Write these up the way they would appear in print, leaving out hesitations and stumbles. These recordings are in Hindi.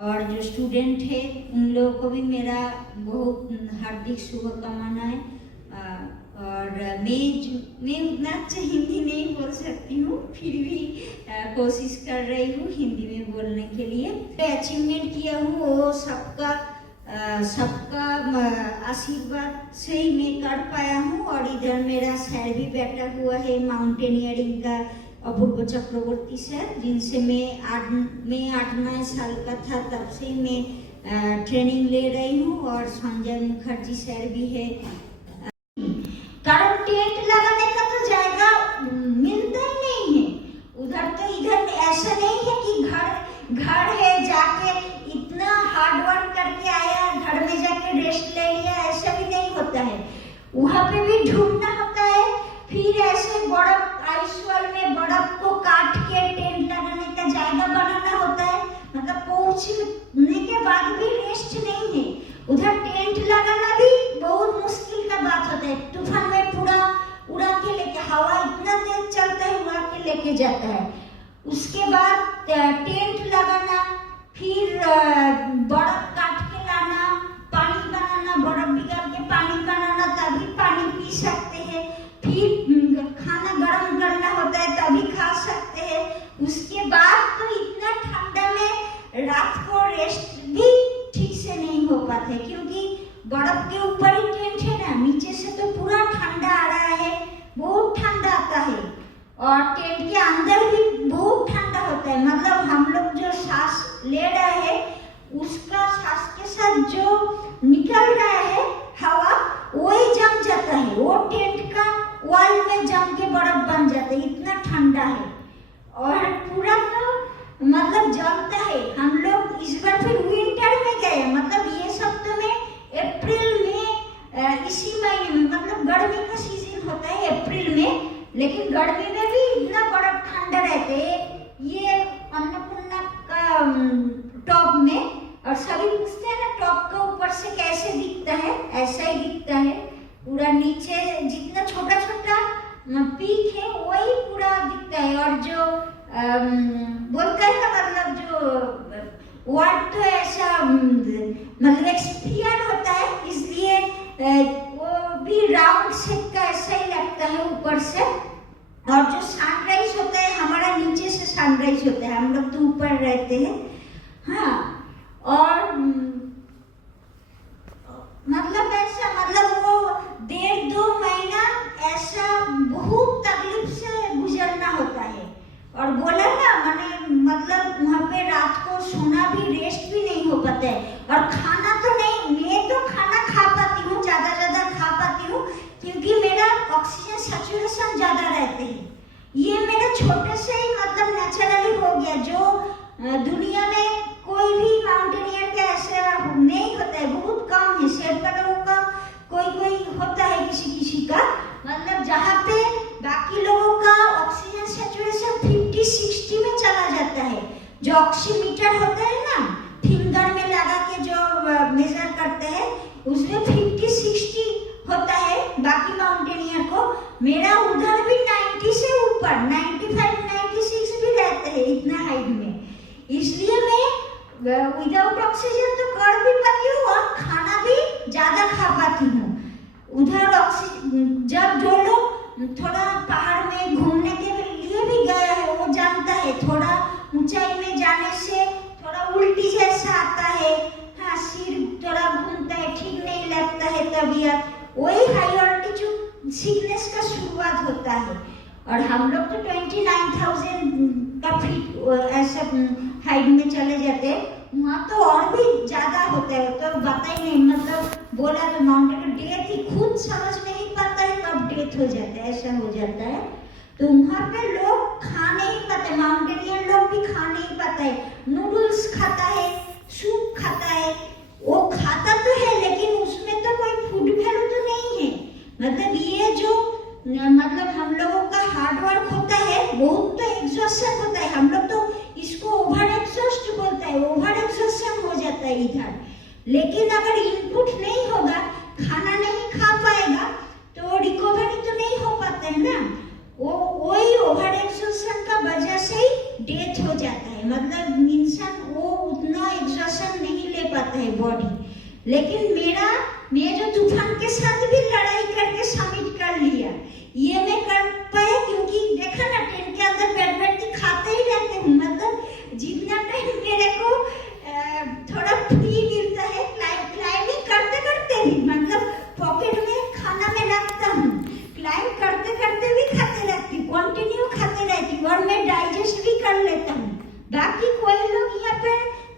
और जो स्टूडेंट है उन लोगों को भी मेरा बहुत हार्दिक शुभकामनाएं। और मैं उतना अच्छा हिंदी नहीं बोल सकती हूँ, फिर भी कोशिश कर रही हूँ हिंदी में बोलने के लिए। अचीवमेंट किया हूँ वो सबका आशीर्वाद से ही मैं कर पाया हूँ। और इधर मेरा सर भी बैठा हुआ है माउंटेनियरिंग का, अपूर्व चक्रवर्ती सर, जिनसे मैं 8-9 साल का था तब से मैं ट्रेनिंग ले रही हूँ। और संजय मुखर्जी सर भी है। कारण टेंट लगाने का तो जगह मिलता ही नहीं है उधर। तो इधर ऐसा नहीं है कि घर है जाके इतना हार्ड वर्क करके आया, घर में जाके रेस्ट ले लिया, ऐसा भी नहीं होता है। वहाँ पे भी ढूंढना होता है, फिर ऐसे बर्फ आइसवाल में बर्फ को काट के टेंट लगाने का जगह बनाना होता है। मतलब पहुंचने के बाद भी रेस्ट नहीं है उधर। टेंट लगाना भी बहुत मुश्किल का बात होता है। तूफान में पूरा उड़ा के लेके, हवा इतना तेज चलता है उड़ा के लेके जाता है। उसके बाद टेंट लगाना, फिर बर्फ काट के लाना, पानी बनाना, बर्फ पिघल के पानी बनाना, तभी पानी पी सकते हैं। फिर खाना गर्म करना होता है तभी खा सकते हैं। उसके बाद तो इतना ठंडा में रात को रेस्ट भी ठीक से नहीं हो पाता है, क्योंकि बर्फ के ऊपर ही टेंट है ना, नीचे से तो पूरा ठंडा आ रहा है, बहुत ठंडा आता है। और टेंट के अंदर भी बहुत ठंडा होता है। मतलब हम लोग जो सांस ले रहे हैं उसका सांस के साथ जो निकल रहा है हवा, वही जम जाता है, वो टेंट का वॉल में जम के बर्फ बन जाता है, इतना ठंडा है। और पूरा तो मतलब जमता है। हम लोग इस बार फिर विंटर में गए, मतलब ये सब तो में अप्रैल में इसी महीने में, मतलब गर्मी का सीजन होता है अप्रैल में, लेकिन गर्मी में भी इतना बर्फ ठंडा रहता है। ये अन्नपूर्णा का टॉप में, और सभी पूछते हैं ना टॉप का ऊपर से कैसे दिखता है, ऐसा ही दिखता है पूरा। नीचे जितना छोटा छोटा पीक है वही पूरा दिखता है। और जो बोलते हैं ना, मतलब जो वर्ड तो ऐसा मतलब एक्सपीरियर होता है, इसलिए वो भी राउंड शेप का ऐसा ही लगता है ऊपर से। और जो सनराइज होता है हमारा नीचे से सनराइज होता है, हम लोग तो ऊपर रहते हैं। हाँ, और मतलब ऐसा, मतलब वो 1.5-2 महीना ऐसा बहुत तकलीफ से गुजरना होता है। और बोला ना मैंने, मतलब वहाँ पे रात को सोना भी, रेस्ट भी नहीं हो पाता है। और खाना तो नहीं, मैं तो खाना खा पाती हूँ, ज्यादा खा पाती हूँ, क्योंकि मेरा ऑक्सीजन सैचुरेशन ज्यादा रहते हैं। ये मेरा छोटे से ही मतलब नेचुरली हो गया। जो दुनिया में कोई भी माउंटेनियर का ऐसा नहीं होता है, बहुत कम है। शेरपा लोगों का कोई होता है किसी का, मतलब जहाँ पे बाकी लोगों का ऑक्सीजन सैचुरेशन 50-60 में चला जाता है। जो ऑक्सीमीटर होता है ना, फिंगर में लगा के जो मेजर करते हैं, उसमें 50-60 होता है बाकी माउंटेनियर को। मेरा उधर भी 90 से ऊपर, 95-96 भी रहते हैं इतना हाइट में। इसलिए मैं विदाउट ऑक्सीजन तो कर भी पाती हूँ और खाना भी ज्यादा खा पाती हूँ। उधर ऑक्सीजन, जब जो लोग थोड़ा पहाड़ में घूमने के लिए भी गया है वो जानता है, थोड़ा ऊंचाई में जाने से थोड़ा उल्टी जैसा आता है, हाँ, सिर थोड़ा घूमता है, ठीक नहीं लगता है तबीयत, वही हाई ऑल्टीट्यूड सिकनेस का शुरुआत होता है। और हम लोग तो 29,000 का फीट ऐसा हाइट में चले जाते हैं, वहाँ तो और भी ज्यादा होता है, तो बता ही नहीं। मतलब बोला तो माउंटेन डेथ ही खुद समझ नहीं पाता है कब डेथ हो जाता है, ऐसा हो जाता है। तो वहाँ पे लोग खा नहीं पाते, माउंटेनियर लोग भी खा नहीं पाता है। नूडल्स खाता है, सूप खाता है, वो खाता तो है लेकिन उसमें तो कोई फूड वैल्यू तो नहीं है। मतलब ये जो मतलब हम लोगों का हार्ड वर्क होता है, बहुत तो एग्जॉस्शन होता है। हम लोग तो इसको ओवर एग्जॉस्ट बोलता है, ओवर एग्जॉस्शन हो जाता है इधर। लेकिन अगर इनपुट नहीं होगा, खाना नहीं खा पाएगा, तो रिकवरी तो नहीं हो पाता है ना। वही ओवर एग्जॉस्शन का वजह से ही डेथ हो जाता है। मतलब इंसान वो उतना एग्जॉस्ट पाता है बॉडी। लेकिन मैं जो तूफान के साथ भी लड़ाई करके सबमिट कर लिया, ये मैं कर पाए क्योंकि देखा ना ट्रेन के अंदर बैठ के खाते ही रहते हूँ। मतलब जितना टाइम मेरे को थोड़ा फ्री मिलता है क्लाइंबिंग करते करते भी, मतलब पॉकेट में खाना में रखता हूँ, क्लाइंब करते करते भी खाते रहती हूँ, कंटिन्यू खाते रहती हूँ और मैं डाइजेस्ट भी कर लेता हूँ। बाकी कोई लोग यहाँ पे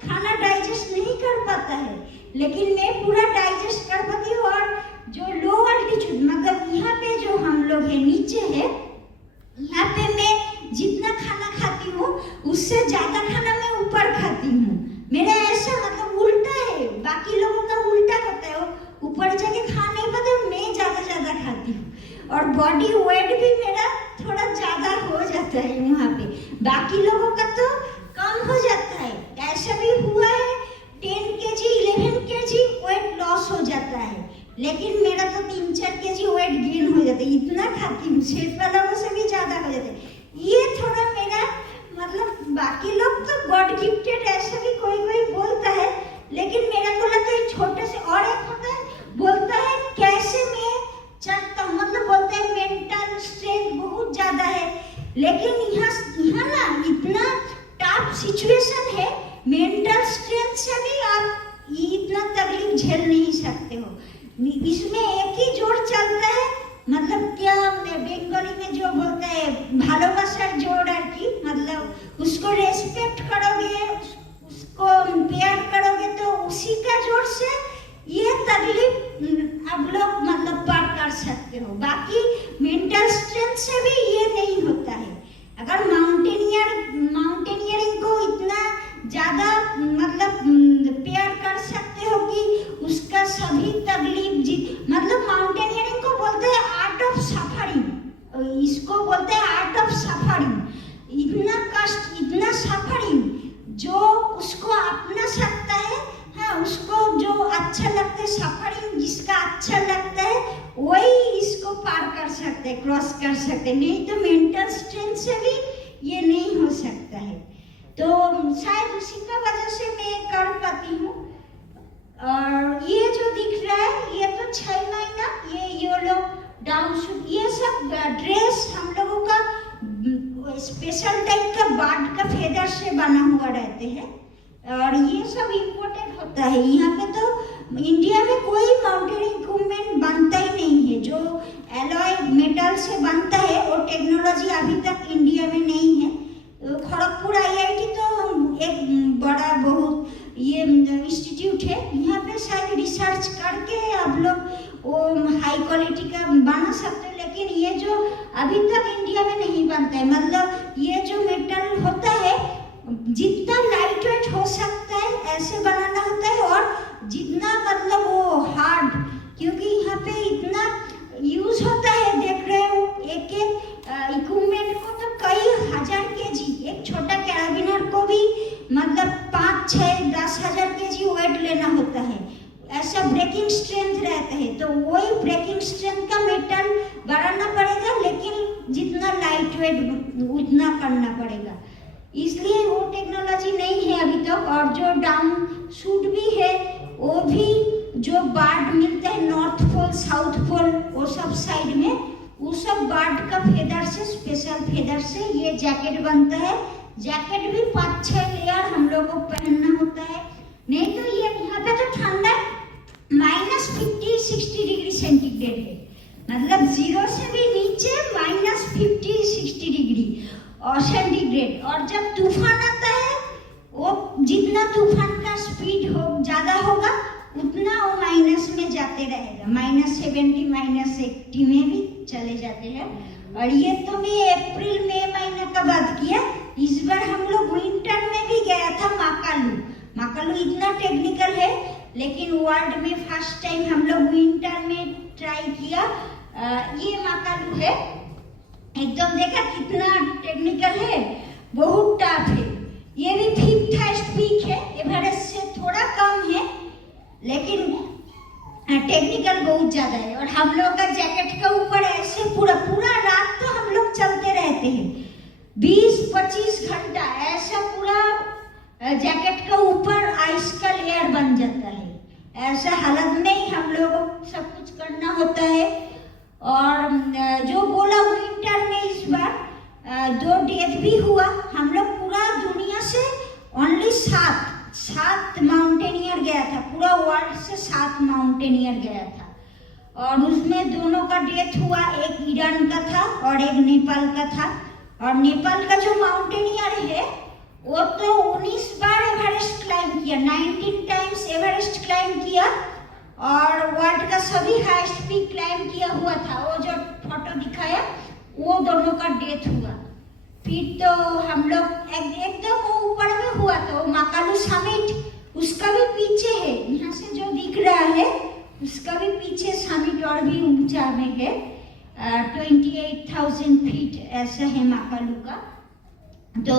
खाना डाइजेस्ट नहीं कर पाता है, लेकिन मैं पूरा डाइजेस्ट कर पाती हूँ। और जो लो अल्टीट्यूड मतलब यहाँ पे जो हम लोग है नीचे है, यहाँ पे मैं जितना खाना खाती हूँ उससे ज्यादा खाना मैं ऊपर खाती हूँ। मेरा ऐसा मतलब उल्टा है, बाकी लोगों का उल्टा होता है, वो ऊपर जाके खा नहीं पाते, मैं ज्यादा खाती हूँ और बॉडी वेट भी मेरा थोड़ा ज्यादा हो जाता है वहाँ पे, बाकी लोगों का तो कम हो जाता है। ऐसा भी हुआ है 10 kg 11 kg वेट लॉस हो जाता है, लेकिन मेरा तो 3-4 kg वेट गेन हो जाता है। इतना खाती हूँ, सेहत वालों से भी ज्यादा हो जाता है। ये थोड़ा मेरा मतलब, बाकी लोग तो गॉड गिफ्टेड ऐसा भी कोई बोलता है, लेकिन मेरा को लगता है छोटे से। और एक होता है बोलता है कैसे मैं चलता हूँ, मतलब बोलता है मेंटल स्ट्रेंथ बहुत ज्यादा है, लेकिन यहाँ ना इतना टफ सिचुएशन है, मेंटल स्ट्रेंथ से भी आप इतना तकलीफ झेल नहीं सकते हो। इसमें एक ही जोड़ चलता है, मतलब क्या बंगाली में जो बोलते हैं भालोबासार जोड़ আর কি, मतलब उसको रेस्पेक्ट करोगे, उसको प्यार करोगे तो उसी का जोड़ से ये तकलीफ आप लोग मतलब पार कर सकते हो। बाकी मेंटल स्ट्रेंथ से भी ये नहीं होता है। अगर माउंटेनियरिंग को इतना ज्यादा मतलब प्यार कर सकते हो कि उसका सभी तकलीफ मतलब माउंटेनियरिंग को बोलते हैं आर्ट ऑफ सफरिंग, इसको बोलते हैं आर्ट ऑफ सफरिंग। इतना कष्ट, इतना सफरिंग जो उसको अपना सकता है, हाँ उसको जो अच्छा लगता है, सफरिंग जिसका अच्छा लगता है वही इसको पार कर सकते हैं, क्रॉस कर सकते हैं, नहीं तो मेंटल स्ट्रेंथ से भी ये नहीं हो सकता है। तो शायद उसी का वजह से मैं कर पाती हूँ। और ये जो दिख रहा है ये तो 6 महीना, ये येलो डाउन सूट, ये सब ड्रेस हम लोगों का स्पेशल टाइप का बर्ड का फेदर से बना हुआ रहते हैं और ये सब इम्पोर्टेड होता है। यहाँ पे तो इंडिया में कोई माउंटेनिंग इक्विपमेंट बनता ही नहीं है, जो एलॉय मेटल से बनता है वो टेक्नोलॉजी अभी तक इंडिया में नहीं है। खड़गपुर IIT तो एक बड़ा बहुत ये इंस्टीट्यूट है, यहाँ पे शायद रिसर्च करके आप लोग वो हाई क्वालिटी का बना सकते हैं, लेकिन ये जो अभी तक इंडिया में नहीं बनता है। मतलब ये जो मेटल होता है जितना लाइट वेट हो सकता है ऐसे बनाना होता है, और जितना मतलब वो हार्ड, क्योंकि यहाँ पे इतना यूज होता है, देख रहे हो एक इक्विपमेंट को तो कई हजार केजी, एक छोटा कैराबिनर को भी मतलब 5, 6, 10 हजार केजी वेट लेना होता है, ऐसा ब्रेकिंग स्ट्रेंथ रहता है। तो वही ब्रेकिंग स्ट्रेंथ का मेटल बढ़ाना पड़ेगा, लेकिन जितना लाइट वेट उतना करना पड़ेगा, इसलिए वो टेक्नोलॉजी नहीं है अभी तक। और जो डाउन सूट भी है वो भी जो बर्ड मिलता है नॉर्थ पोल साउथ पोल वो सब साइड में, वो सब बर्ड का फेदर से, स्पेशल फेदर से ये जैकेट बनता है। जैकेट भी 5-6 लेयर हम लोगों को पहनना होता है, नहीं तो ये यहाँ पे तो ठंडा -50-60 डिग्री सेंटीग्रेड है, मतलब 0 से भी नीचे -50-60 डिग्री और सेंटीग्रेड। और जब तूफान आता है वो जितना तूफान का स्पीड हो ज्यादा होगा उतना वो माइनस में जाते रहेगा, -70 -80 में भी चले जाते हैं। और ये तो मैं अप्रैल मई महीना का बात किया। इस बार हम लोग विंटर में भी गया था माकालू इतना टेक्निकल है, लेकिन वर्ल्ड में फर्स्ट टाइम हम लोग विंटर में ट्राई किया। ये माकालू है, एकदम देखा कितना टेक्निकल है, बहुत टफ है। ये भी 5th हाईएस्ट पीक है, एवरेस्ट से थोड़ा कम है, लेकिन टेक्निकल बहुत ज्यादा है। और हम लोग का जैकेट का ऊपर ऐसे पूरा रात तो हम लोग चलते रहते हैं, 20-25 घंटा ऐसा पूरा जैकेट का ऊपर आइस का लेयर बन जाता है। ऐसा हालत में ही हम लोगों को सब कुछ करना होता है। और जो बोला विंटर में इस बार 2 डेथ भी हुआ। हम लोग पूरा दुनिया से ओनली 7 माउंटेनियर गया था, पूरा वर्ल्ड से 7 माउंटेनियर गया था। और उसमें दोनों का डेथ हुआ, एक ईरान का था और एक नेपाल का था। और नेपाल का जो माउंटेनियर है वो तो 19 बार एवरेस्ट क्लाइम किया, 19 टाइम्स एवरेस्ट क्लाइम किया और वर्ल्ड का सभी हाईएस्ट पीक क्लाइम किया हुआ था। वो जो फोटो दिखाया वो दोनों का डेथ हुआ। फिर तो हम लोग एकदम वो ऊपर में हुआ था, वो माकालू समिट, उसका भी पीछे है, यहाँ से जो दिख रहा है उसका भी पीछे समिट और भी ऊंचा में है, 28,000 फीट ऐसा है माकालू का। तो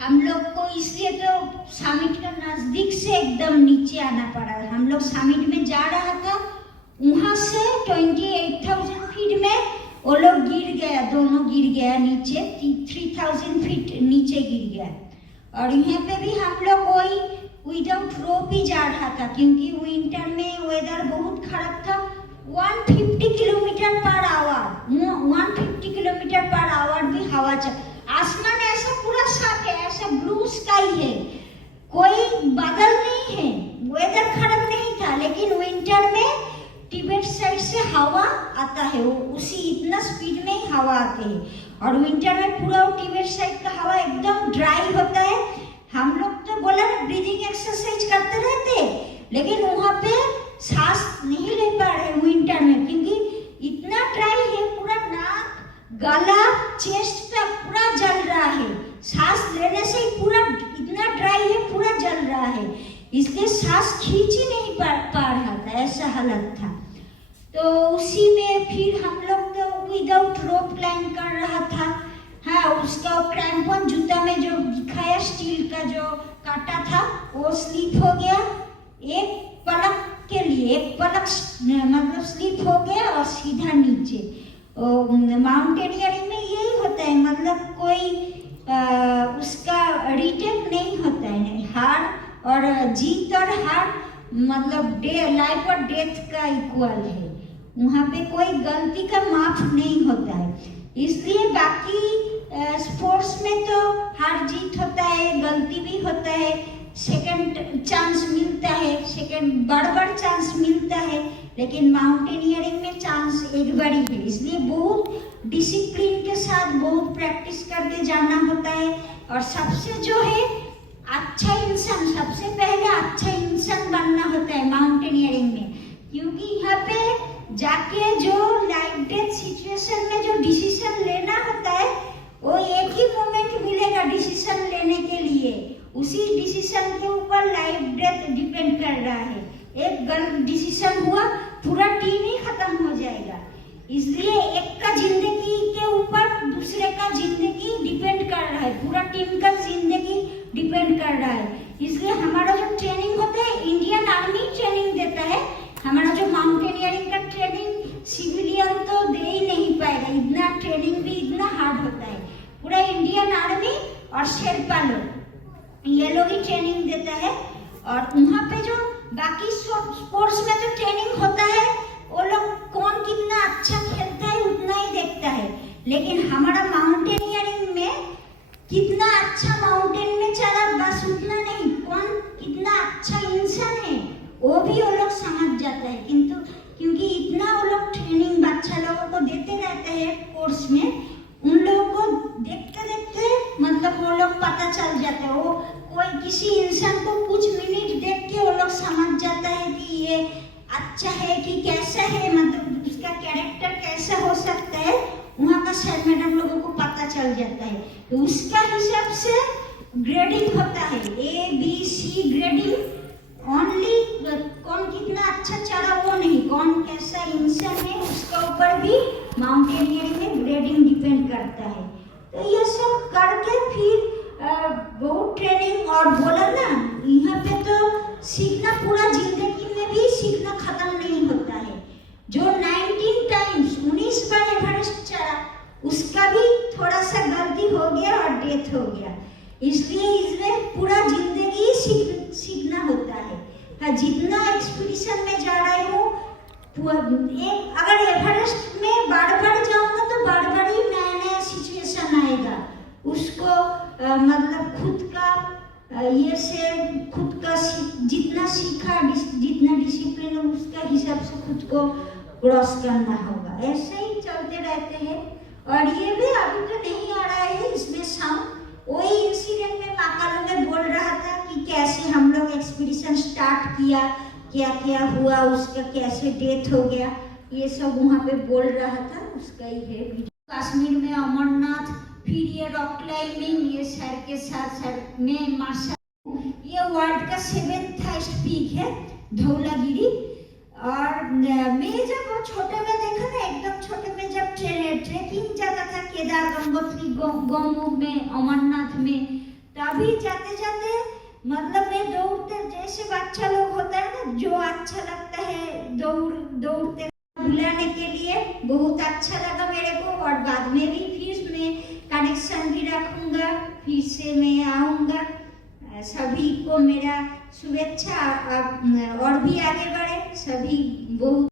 हम लोग को इसलिए तो समिट का नजदीक से एकदम नीचे आना पड़ा। हम लोग समिट में जा रहा था, वहां से 28,000 फीट में वो लोग गिर गया, दोनों गिर गया नीचे, 3,000 फीट नीचे गिर गया। और यहाँ पे भी हम लोग कोई विदाउट रोप ही जा रहा था क्योंकि विंटर में वेदर बहुत खराब था। 150 kilometre per hour 150 kilometre per hour भी हवा चल, आसमान ऐसा पूरा साफ है, ऐसा ब्लू स्काई है, कोई बादल नहीं है, वेदर खराब नहीं था। लेकिन विंटर में तिब्बत साइड से हवा आता है, वो उसी इतना स्पीड में ही हवा आते हैं। और विंटर में पूरा तिब्बत साइड का हवा एकदम ड्राई होता है। हम लोग तो बोला ना ब्रीदिंग एक्सरसाइज करते रहते, लेकिन वहाँ पे सांस नहीं ले पा रहे विंटर में क्योंकि इतना ड्राई है, पूरा नाक, गला, चेस्ट तक पूरा जल रहा है। सांस लेने से ही पूरा इतना ड्राई है, पूरा जल रहा है, इसलिए सांस खींच ही नहीं पा रहा था, ऐसा हालत था। तो उसी में फिर हम लोग तो विदाउट रोप क्लाइम कर रहा था। हाँ, उसका क्रैम्पन जूता में जो दिखाया स्टील का जो काटा था वो स्लिप हो गया, एक पलक के लिए एक पलक मतलब स्लिप हो गया और सीधा नीचे। माउंटेनियरिंग में यही होता है, मतलब कोई उसका रिटेक नहीं होता है। हार और जीत और हार मतलब लाइफ और डेथ का इक्वल है, वहाँ पे कोई गलती का माफ नहीं होता है। इसलिए बाकी स्पोर्ट्स में तो हार जीत होता है, गलती भी होता है, सेकंड चांस मिलता है, सेकंड बड़ चांस मिलता है, लेकिन माउंटेनियरिंग में चांस एक बारी है। इसलिए बहुत डिसिप्लिन के साथ बहुत प्रैक्टिस करके जाना होता है। और सबसे जो है अच्छा इंसान, सबसे पहले अच्छा इंसान बनना होता है माउंटेनियरिंग में, क्योंकि यहाँ पे जाके जो लाइफ डेथ सिचुएशन में जो डिसीजन लेना होता है वो एक ही मोमेंट मिलेगा डिसीजन लेने के लिए, उसी डिसीजन के ऊपर लाइफ डेथ डिपेंड कर रहा है। एक गलत डिसीजन हुआ पूरा टीम ही खत्म हो जाएगा। इसलिए एक का जिंदगी के ऊपर दूसरे का जिंदगी डिपेंड कर रहा है, पूरा टीम का जिंदगी डिपेंड कर रहा है। इसलिए हमारा जो ट्रेनिंग होता है इंडियन आर्मी ट्रेनिंग देता है, हमारा जो माउंटेनियरिंग का ट्रेनिंग सिविलियन तो दे ही नहीं पाएगा, इतना ट्रेनिंग भी इतना हार्ड होता है। पूरा इंडियन आर्मी और शेरपा लोग ये लोग ही ट्रेनिंग देता है। और वहाँ पे जो बाकी स्पोर्ट्स में जो ट्रेनिंग होता है वो लोग कौन कितना अच्छा खेलता है उतना ही देखता है, लेकिन हमारा माउंटेनियरिंग में कितना अच्छा माउंटेन में चला बस उतना नहीं, कौन कितना अच्छा इंसान है वो भी वो लोग समझ जाता है। किंतु क्योंकि इतना वो लोग ट्रेनिंग बच्चा लोगों को देते रहते हैं कोर्स में, उन लोगों को देखते देखते मतलब वो लोग पता चल जाता है। वो कोई किसी इंसान को कुछ मिनट देख के वो लोग समझ जाता है कि ये अच्छा है कि कैसा है, मतलब उसका कैरेक्टर कैसा हो सकता है, वहाँ का सर मैडम लोगों को पता चल जाता है। तो उसका हिसाब से ग्रेडिंग होता है, ABC ग्रेडिंग, ओनली कौन कितना अच्छा चला वो नहीं, कौन कैसा इंसान है उसका ऊपर भी माउंटेनियरिंग में ग्रेडिंग डिपेंड करता है। तो ये सब करके फिर बहुत ट्रेनिंग, और बोला ना यहाँ पे तो सीखना पूरा जिंदगी में भी सीखना खत्म नहीं होता है। जो 19 टाइम्स 19 बार एवरेस्ट चढ़ा उसका भी थोड़ा सा गलती हो गया और डेथ हो गया, इसलिए इसमें पूरा जिंदगी सीखना होता है। जितना एक्सपीडिशन में जा रही हूँ, अगर एवरेस्ट में बार बार जाऊंगा तो बार बार ही नया नया सिचुएशन आएगा। उसको मतलब खुद का खुद का जितना सीखा, जितना डिसिप्लिन है उसका हिसाब से खुद को क्रॉस करना होगा। ऐसे ही चलते रहते हैं। और ये भी अभी तो नहीं आ रहा है इसमें साउंड। वही इंसिडेंट में माकालो में बोल रहा था कि कैसे हम लोग एक्सपीडिशन स्टार्ट किया, क्या क्या हुआ, उसका कैसे डेथ हो गया, ये सब वहाँ पे बोल रहा था। उसका ही है वीडियो। कश्मीर में अमरनाथ, फिर ये रॉक क्लाइंबिंग, ये सर के साथ सर में मार्शल, ये वर्ल्ड का 7th हाईएस्ट पीक है धौलागिरी। और मैं जब छोटे में देखा ना, एकदम छोटे में जब ट्रेकिंग जाता था केदार, गंगोत्री, गौमुख में, अमरनाथ में, तभी जाते जाते मतलब मैं दौड़ते, जैसे बच्चा लोग होता है ना, जो अच्छा लगता है दौड़ते बुलाने के लिए, बहुत अच्छा लगा मेरे को। और बाद में भी फिर मैं कनेक्शन भी रखूंगा, फिर से मैं आऊँगा। सभी को मेरा शुभेच्छा, और भी आगे बढ़े सभी। बहुत